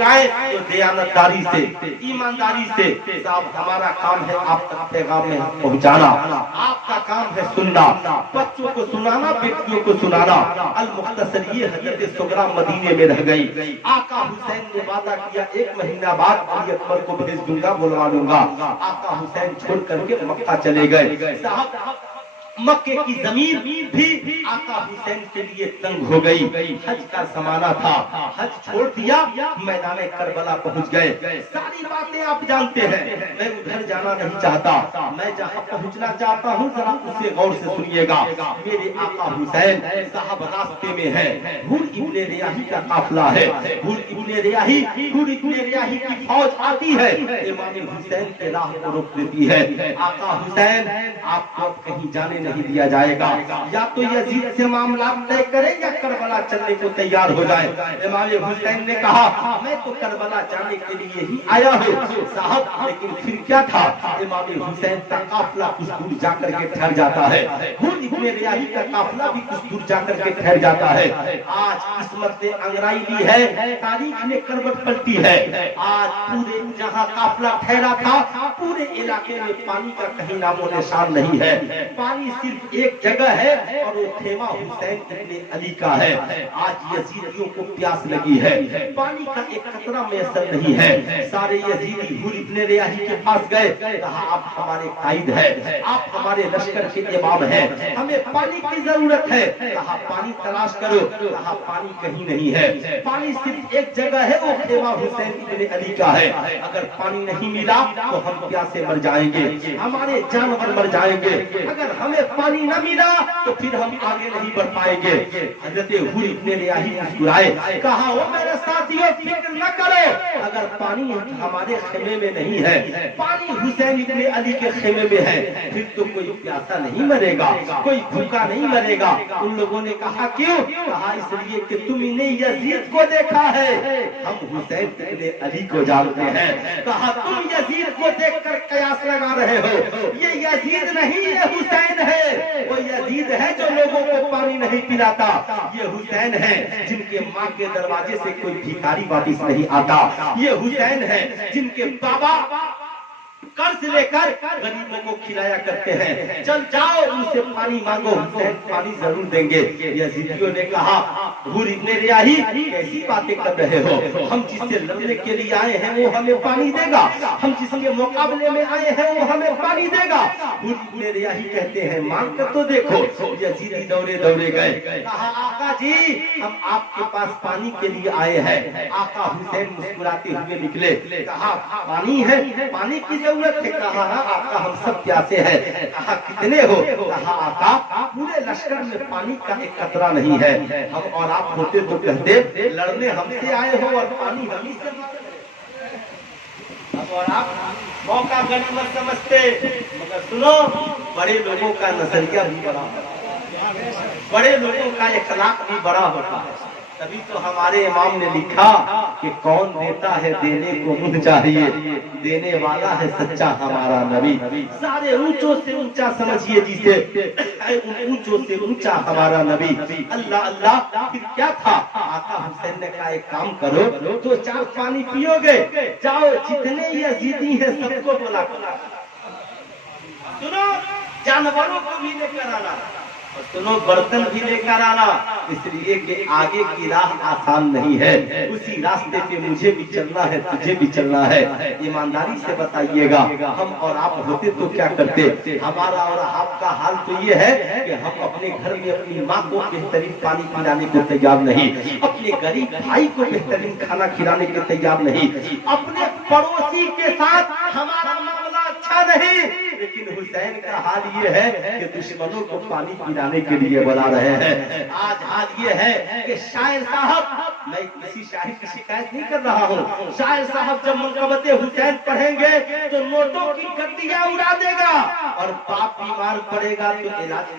تو دیانتداری سے ایمانداری سے صاحب ہمارا کام ہے آپ تک پیغام میں پہنچانا، آپ کا کام ہے سننا، بچوں کو سنانا، بیٹیوں کو سنانا۔ المختصر یہ حضرت سغرا مدینے میں رہ گئی۔ آقا حسین نے وعدہ کیا 1 مہینہ بعد علی اکبر کو بھیج دوں گا، بلوا لوں گا۔ آقا حسین چھوڑ کر کے مکہ چلے گئے۔ صاحب مکے کی زمین بھی آقا حسین کے لیے تنگ ہو گئی۔ حج کا زمانہ تھا، حج چھوڑ دیا، میدان کربلا پہنچ گئے۔ ساری باتیں آپ جانتے ہیں، میں ادھر جانا نہیں چاہتا، میں جہاں پہنچنا چاہتا ہوں ذرا اسے غور سے سنیے گا۔ میرے آقا حسین صاحب راستے میں ہے، حور ابن ریاحی کا قافلہ ہے، حور ابن ریاحی کی فوج آتی ہے، امام حسین کے راہ کو روک دیتی ہے۔ آقا حسین آپ کو کہیں جانے نہیں دیا جائے گا، یا تو یزید سے معاملات طے کرے یا کربلا چلنے کو تیار ہو جائے۔ امام حسین نے کہا میں تو کربلا جانے کے لیے ہی آیا ہوں صاحب، لیکن پھر کیا تھا، امام حسین کا قافلہ کچھ دور جا کر کے ٹھہر جاتا ہے، خود ابن ریاحی کا قافلہ بھی کچھ دور جا کر کے ٹھہر جاتا ہے۔ آج قسمت نے انگرائی لی ہے، تاریخ نے کروٹ پلٹی ہے۔ آج پورے جہاں قافلہ ٹھہرا تھا پورے علاقے میں پانی کا کہیں نام و نشان نہیں ہے، پانی صرف ایک جگہ ہے اور وہ خیمہ حسین ابن علی کا ہے۔ آج یزیدیوں کو پیاس لگی ہے، پانی کا ایک قطرہ میسر نہیں ہے، سارے یزیدی حور ابن ریاحی کے پاس گئے، کہا آپ ہمارے قائد ہیں، آپ ہمارے لشکر کے امام ہیں، ہمیں پانی کی ضرورت ہے۔ کہا پانی تلاش کرو، کہا پانی کہیں نہیں ہے، پانی صرف ایک جگہ ہے، وہ خیمہ حسین ابن علی کا ہے، اگر پانی نہیں ملا تو ہم پیاسے مر جائیں گے، ہمارے جانور مر جائیں گے، اگر ہمیں پانی نہ ملا تو پھر ہم آگے نہیں بڑھ پائیں گے۔ حضرت حور ابن ریاحی مسکرائے، کہا او میرے ساتھیوں فکر نہ کرو، اگر پانی ہمارے خیمے میں نہیں ہے، پانی حسین ابن علی کے خیمے میں ہے، پھر تو کوئی پیاسا نہیں مرے گا، کوئی بھوکا نہیں مرے گا۔ ان لوگوں نے کہا کیوں؟ کہا اس لیے کہ تم نے یزید کو دیکھا ہے، ہم حسین ابن علی کو جانتے ہیں۔ کہا تم یزید کو دیکھ کر قیاس لگا رہے ہو، یہ یزید نہیں یہ حسین ہے، وہ یزید ہے جو لوگوں کو پانی نہیں پلاتا، یہ حسین ہے جن کے ماں کے دروازے سے کوئی بھیکاری واپس نہیں آتا، یہ حسین ہے جن کے بابا قرض لے کر غریبوں کو کھلایا کرتے ہیں، چل جاؤ ان سے پانی مانگو، حسین پانی ضرور دیں گے۔ یزیدیوں نے کہا حور ابن ریاحی کیسی باتیں کر رہے ہو، ہم جس سے لڑنے کے لیے آئے ہیں وہ ہمیں پانی دے گا، ہم جس کے مقابلے میں آئے ہیں وہ ہمیں پانی دے گا۔ حور ابن ریاحی کہتے ہیں مانگ کر تو دیکھو۔ یزیدی دوڑے دوڑے گئے، کہا آقا جی ہم آپ کے پاس پانی کے لیے آئے ہیں۔ آقا حسین مسکراتے ہوئے نکلے، کہا پانی ہے، پانی کی ضرورت ہے؟ کہا آقا ہم سب پیاسے ہیں۔ کہا کتنے ہو؟ کہا آقا پورے لشکر میں پانی کا ایک قطرہ نہیں ہے، ہم اور آپ ہوتے تو کہتے لڑنے ہم سے آئے ہو اور پانی ہمیں سے اب اور آپ موقع غنیمت سمجھتے، مگر سنو بڑے لوگوں کا نظریہ بھی بڑا ہوتا ہے، بڑے لوگوں کا اخلاق بھی بڑا ہوتا ہے۔ تبھی تو ہمارے امام نے لکھا کہ کون دیتا ہے دینے کو منہ چاہیے، دینے والا ہے سچا ہمارا نبی۔ سارے اونچوں سے اونچا سمجھیے جسے، اونچوں سے اونچا ہمارا نبی۔ اللہ اللہ پھر کیا تھا؟ آقا حسین نے کہا ایک کام کرو، 2-4 پانی پیو گے، جاؤ جتنے یزیدی ہیں سب کو بلا کر سنو، جانوروں کو بھی لے کر آنا، سنو برتن بھی لے کر آنا، اس لیے کہ آگے کی راہ آسان نہیں ہے، اسی راستے پہ مجھے بھی چلنا ہے، تجھے بھی چلنا ہے۔ ایمانداری سے بتائیے گا ہم اور آپ ہوتے تو کیا کرتے؟ ہمارا اور آپ کا حال تو یہ ہے کہ ہم اپنے گھر میں اپنی ماں کو بہترین پانی پلانے کو تیار نہیں، اپنے غریب بھائی کو بہترین کھانا کھلانے کے تیار نہیں، اپنے پڑوسی کے ساتھ ہمارا معاملہ اچھا نہیں، لیکن حسین کا حال یہ ہے کہ دشمنوں کو پانی پلانے کے لیے بلا رہے ہیں۔ آج حال یہ ہے کہ شاعر صاحب، میں کسی شاعر کی شکایت نہیں کر رہا ہوں، شاعر صاحب جب منقبت حسین پڑھیں گے تو نوٹوں کی گڈیاں اڑا دے گا، اور باپ بیمار پڑے گا تو علاج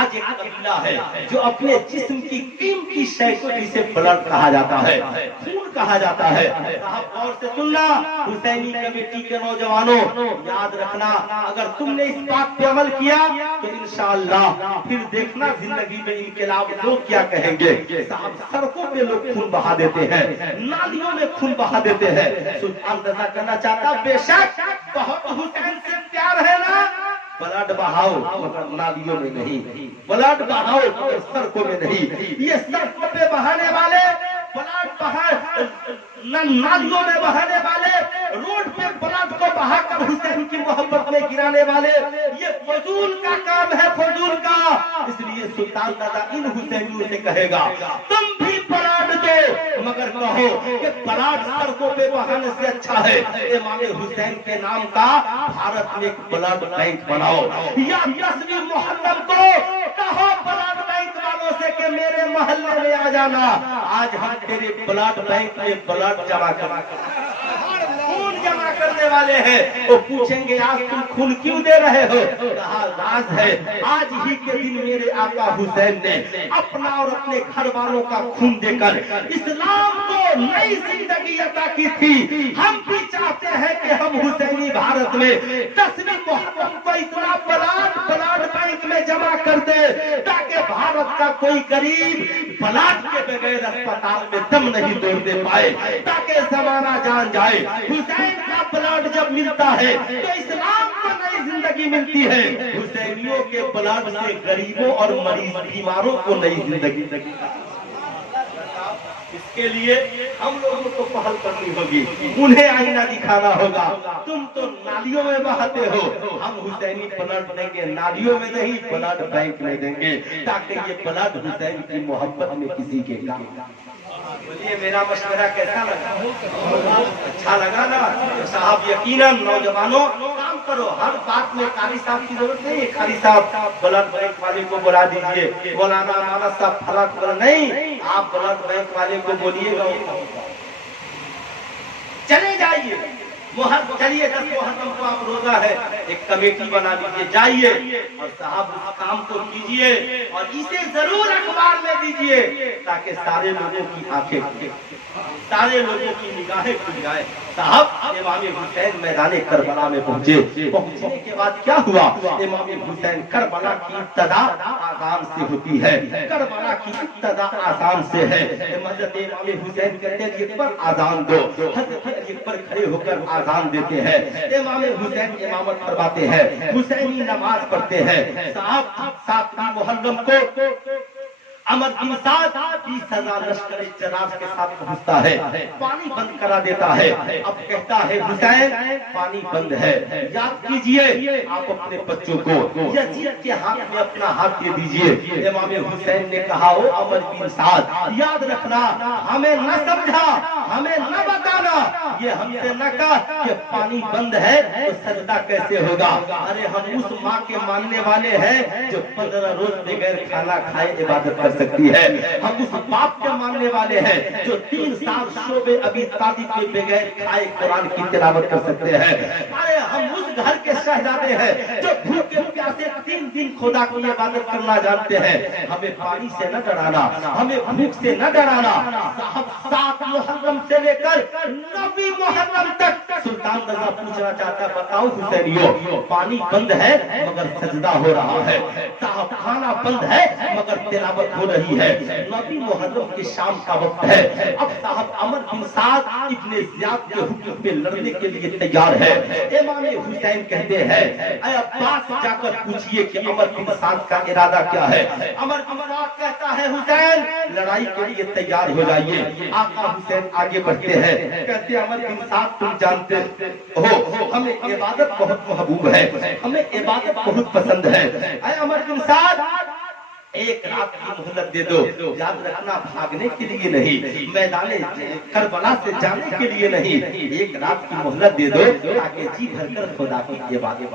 آج ایک قبیلہ ہے جو اپنے جسم کی قیمتی شے کو جسے بلڈ کہا جاتا ہے، خون کہا جاتا ہے۔ صاحب غور سے سننا، حسینی کمیٹی کے نوجوانوں یاد رکھنا، اگر تم نے اس بات پہ عمل کیا تو انشاءاللہ پھر دیکھنا زندگی میں انقلاب لوگ کیا کہیں گے۔ صاحب سڑکوں پہ لوگ خون بہا دیتے ہیں، نالیوں میں خون بہا دیتے ہیں۔ سلطان رضا کہنا چاہتا بے شک بہت حسین سے پیار ہے نا، بلڈ بہاؤ مگر نالیوں میں نہیں، بلڈ بہاؤ مگر سڑکوں میں نہیں۔ یہ سڑکوں پہ بہانے والے، بلڈ نالیوں میں بہانے والے، روڈ پہ بلڈ کو بہا کر حسین کی محبت میں گرانے والے، یہ فضول کا کام ہے، فضول کا۔ اس لیے سلطان رضا ان حسینیوں سے کہے گا تم بھی بلڈ دو مگر کہو کہ بلڈ سڑکوں پہ بہانے سے اچھا ہے امام حسین کے نام کا بھارت میں ایک بلڈ بینک بناؤ، یا 10ویں محرم کو کہو بلڈ بینک والوں سے کہ میرے محلے میں آ جانا، آج ہم تیرے بلڈ بینک میں بلڈ جمع خون جمع کرنے والے ہیں۔ وہ پوچھیں گے آج تم خون کیوں دے رہے ہو؟ کہا راز ہے، آج ہی کے دن میرے آقا حسین نے اپنا اور اپنے گھر والوں کا خون دے کر اسلام کو نئی زندگی عطا کی تھی۔ ہم بھی چاہتے ہیں کہ ہم حسینی بھارت میں 10ویں محرم کو اتنا بلڈ بینک میں جمع کر دے تاکہ بھارت کا کوئی غریب بلڈ کے بغیر اسپتال میں دم نہیں توڑنے پائے، تاکہ زمانہ جان جائے حسین کا بلڈ جب ملتا ہے تو اسلام کو نئی زندگی ملتی ہے، حسینیوں کے بلڈ سے غریبوں اور مریض بیماروں کو نئی زندگی۔ اس کے لیے ہم لوگوں کو پہل کرنی ہوگی، انہیں آئینہ دکھانا ہوگا۔ تم تو نالیوں میں بہاتے ہو، ہم حسینی بلڈ دیں گے نالیوں میں نہیں، بلڈ بینک میں دیں گے تاکہ یہ بلڈ حسین کی محبت میں کسی کے کام۔ بولیے میرا مشورہ کیسا لگا؟ اچھا لگا نا؟ صاحب یقیناً نوجوانوں کام کرو، ہر بات میں قاری صاحب کی ضرورت نہیں ہے، قاری صاحب بلڈ بینک والے کو بلا دیجئے، مولانا مولانا صاحب فلاں کرو، نہیں، آپ بلڈ بینک والے کو بولیے گا، چلے جائیے چلیے 10 محرم کو آپ روزہ ہے، ایک کمیٹی بنا لیجیے، جائیے اور صاحب اس کام کو کیجیے اور اسے ضرور اخبار میں دیجیے تاکہ سارے لوگوں کی آنکھیں کھلیں، سارے لوگوں کی نگاہیں کھل جائیں۔ صاحب امام حسین میدان کربلا میں پہنچنے کے بعد کیا ہوا؟ امام حسین کربلا کی ابتدا آذان سے ہوتی ہے، کربلا کی ابتدا آذان سے ہے۔ حضرت امام حسین کہتے ہیں ایک بار آذان دو، حضرت ایک بار کھڑے ہو کر آذان دیتے ہیں، امام حسین امامت فرماتے ہیں، حسینی نماز پڑھتے ہیں۔ صاحب 7 محرم کو عمر بن سعد 20,000 لشکر جناب کے ساتھ پہنچتا ہے، پانی بند کرا دیتا ہے، اب کہتا ہے حسین پانی بند ہے، یاد کیجئے آپ اپنے بچوں کو یزید کے ہاتھ میں اپنا ہاتھ دے دیجئے۔ امام حسین نے کہا او عمر بن سعد یاد رکھنا، ہمیں نہ سمجھا، ہمیں نہ بتانا، یہ ہم سے نہ کہا کہ پانی بند ہے تو سجدہ کیسے ہوگا۔ ارے ہم اس ماں کے ماننے والے ہیں جو 15 روز بغیر کھانا کھائے عبادت کر سکتی ہے، ہم اس باپ کے ماننے والے ہیں جو 3 سال شعبے ابی طالب کے بغیر کھائے قرآن کی تلاوت کر سکتے ہیں۔ ارے ہم اس گھر کے شہزادے ہیں جو بھوکے پیاسے 3 دن خدا کی عبادت کرنا جانتے ہیں، ہمیں پانی سے نہ ڈرانا، ہمیں بھوک سے نہ ڈرانا۔ صاحب 7 محرم سے لے کر 9 محرم تک سلطان رضا پوچھنا چاہتا بتاؤ حسینیوں پانی بند ہے مگر سجدہ ہو رہا ہے، صاحب کھانا بند ہے مگر تلاوت ہو رہی ہے، 9 محرم کی شام کا وقت ہے، اب صاحب عمر بن سعد ابن زیاد کے حکم پہ لڑنے کے لیے تیار ہے۔ امام حسین کہتے ہیں اے عباس جا کر پوچھئے کہ عمر بن سعد کا ارادہ کیا ہے۔ عمر بن سعد کہتا ہے حسین لڑائی کے لیے تیار ہو جائیے۔ آقا حسین آگے بڑھتے ہیں، کہتے ہیں عمر بن سعد تم جانتے ہو ہمیں عبادت بہت محبوب ہے، ہمیں عبادت بہت پسند ہے، اے عمر بن سعد ایک رات کی مہلت دے دو، یاد رکھنا بھاگنے کے لیے نہیں، میدان کربلا سے جانے کے لیے نہیں، ایک رات کی مہلت دے دو تاکہ جی بھر کر خدا کی عبادت۔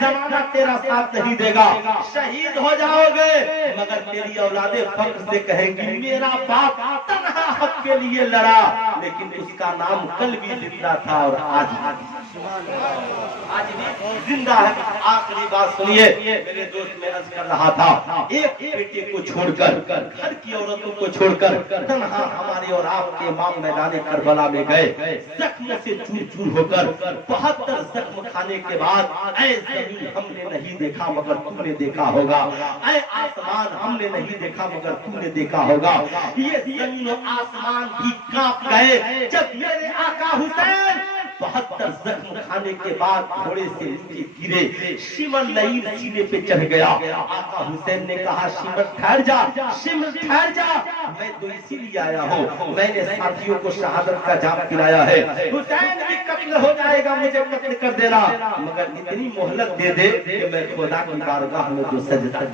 زمانہ تیرا ساتھ نہیں دے گا، شہید ہو جاؤ گے، مگر تیری اولادیں فخر سے کہیں گی میرا باپ تنہا حق کے لیے لڑا، لیکن اس کا نام کل بھی زندہ تھا اور آج بھی زندہ ہے۔ آخری بات سنیے، میرے دوست میں عرض کر رہا تھا، ایک بیٹے کو چھوڑ کر، گھر کی عورتوں کو چھوڑ کر تنہا ہمارے اور آپ کے امام میدان کربلا میں گئے، زخم سے چور چور ہو کر 72 زخم کھانے کے بعد، اے زمین ہم نے نہیں دیکھا مگر تم نے دیکھا ہوگا، اے آسمان ہم نے نہیں دیکھا مگر تم نے دیکھا ہوگا، یہ زمین و آسمان بھی کانپ گئے جب میرے آقا حسین 72 زخم کھانے کے بعد گھوڑے سے نیچے گرے، شمر لعین سینے پہ چڑھ گیا۔ آقا حسین نے کہا شمر ٹھہر جا، شمر ٹھہر جا، میں تو اسی لیے آیا ہوں، میں نے ساتھیوں کو شہادت کا جام پلایا ہے، حسین بھی قتل ہو جائے گا، مجھے قتل کر دینا، مگر اتنی مہلت دے دے کہ میں خدا کی بارگاہ میں جو سجدہ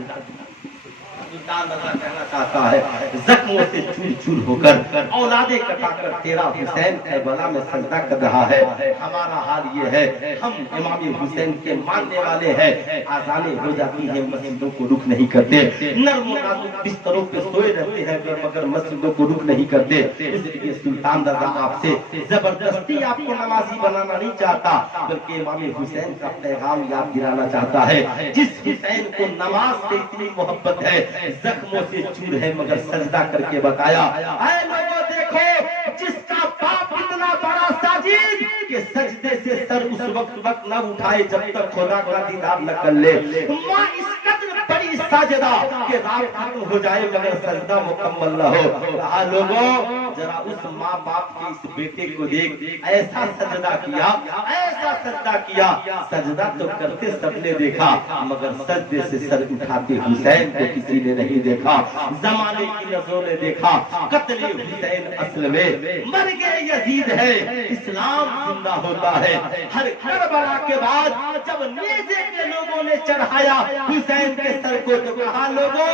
کہنا چاہتا ہے، زخموں سے چور چور ہو کر، اولادیں کٹا کر تیرا حسین کربلا میں سجدہ کر رہا ہے۔ ہمارا حال یہ ہے، ہم امام حسین کے ماننے والے ہیں، آذانیں ہو جاتی ہیں مسجدوں کو رک نہیں کرتے، نرم و نازک بستروں پہ سوئے رہتے ہیں مگر مسجدوں کو رک نہیں کرتے۔ اس لیے سلطان رضا آپ سے زبردستی آپ کو نمازی بنانا نہیں چاہتا، بلکہ امام حسین کا پیغام یاد دلانا چاہتا ہے۔ جس حسین کو نماز سے اتنی محبت ہے، زخموں سے چور ہے مگر سجدہ کر کے بتایا، اے لوگوں دیکھو جس کا باپ اتنا بڑا ساجد کہ سجدے سے سر اس وقت نہ اٹھائے جب تک خدا کا دیدار نہ کر لے، ماں اس قدر بڑی ساجدہ کہ رات ختم ہو جائے مگر سجدہ مکمل نہ ہو۔ کہا لوگوں ذرا اس ماں باپ کے اس بیٹے کو دیکھ، ایسا سجدہ کیا، ایسا سجدہ کیا، سجدہ تو کرتے سب نے دیکھا مگر سجدے سے سر اٹھاتے حسین کو کسی نے نہیں دیکھا۔ زمانے کی نظروں نے دیکھا قتل حسین اصل میں مرگ یزید ہے، اسلام زندہ ہوتا ہے۔ ہر کربلا کے بعد جب نیزے کے لوگوں نے چڑھایا حسین کے سر کو تو کہا لوگوں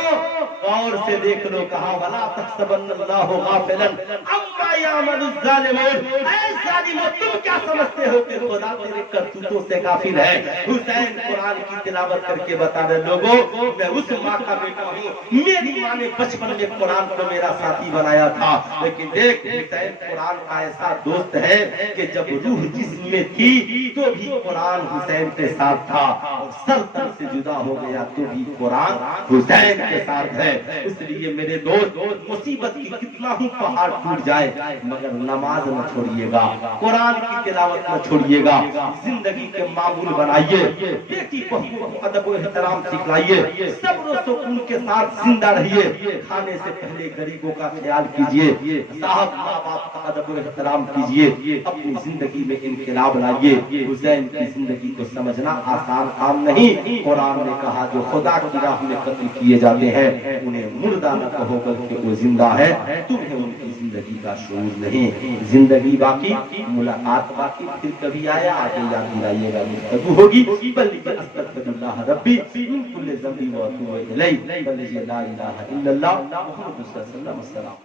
غور سے دیکھ لو، کہا ولا تحسبن اللہ غافلا عما یعمل الظالمون، اے ظالمو تم کیا سمجھتے ہو کہ خدا تیرے کرتوتوں سے غافل ہے؟ حسین قرآن کی تلاوت کر کے بتا رہے لوگوں میں اس ماں کا بیٹا ہوں، میری ماں نے بچپن میں قرآن کو میرا ساتھی بنایا تھا، لیکن دیکھ حسین قرآن کا ایسا دوست ہے کہ جب روح جسم میں تھی تو بھی قرآن حسین کے ساتھ تھا، اور سر تن سے جدا ہو گیا تو بھی قرآن حسین کے ساتھ ہے۔ اس لیے میرے دوست مصیبت کی کتنا ہی پہاڑ ٹوٹ جائے مگر نماز نہ چھوڑیے گا، قرآن کی تلاوت نہ چھوڑیے گا، زندگی کے معمول بنائیے، بیٹی بہو کو ادب و احترام سکھلائیے، صبر و سکون کے ساتھ زندہ رہیے، کھانے سے پہلے غریبوں کا خیال کیجیے، صاحب ماں باپ کا ادب و احترام کیجیے، اپنی زندگی میں انقلاب لائیے۔ حسین کی زندگی کو سمجھنا آسان کام نہیں، قرآن نے کہا جو خدا کی راہ میں قتل کیے جاتے ہیں انہیں مردہ نہ کہو بلکہ وہ زندہ ہے، تمہیں ان کی زندگی کا شعور نہیں، زندگی باقی ملاقات باقی، پھر کبھی آیا آگے یاد دلائیے گا، گفتگو ہوگی۔ بلکہ استغفر اللہ ربی من کل ذنب و اتوب الیہ، بلکہ لا الہ الا اللہ محمد رسول اللہ، السلام۔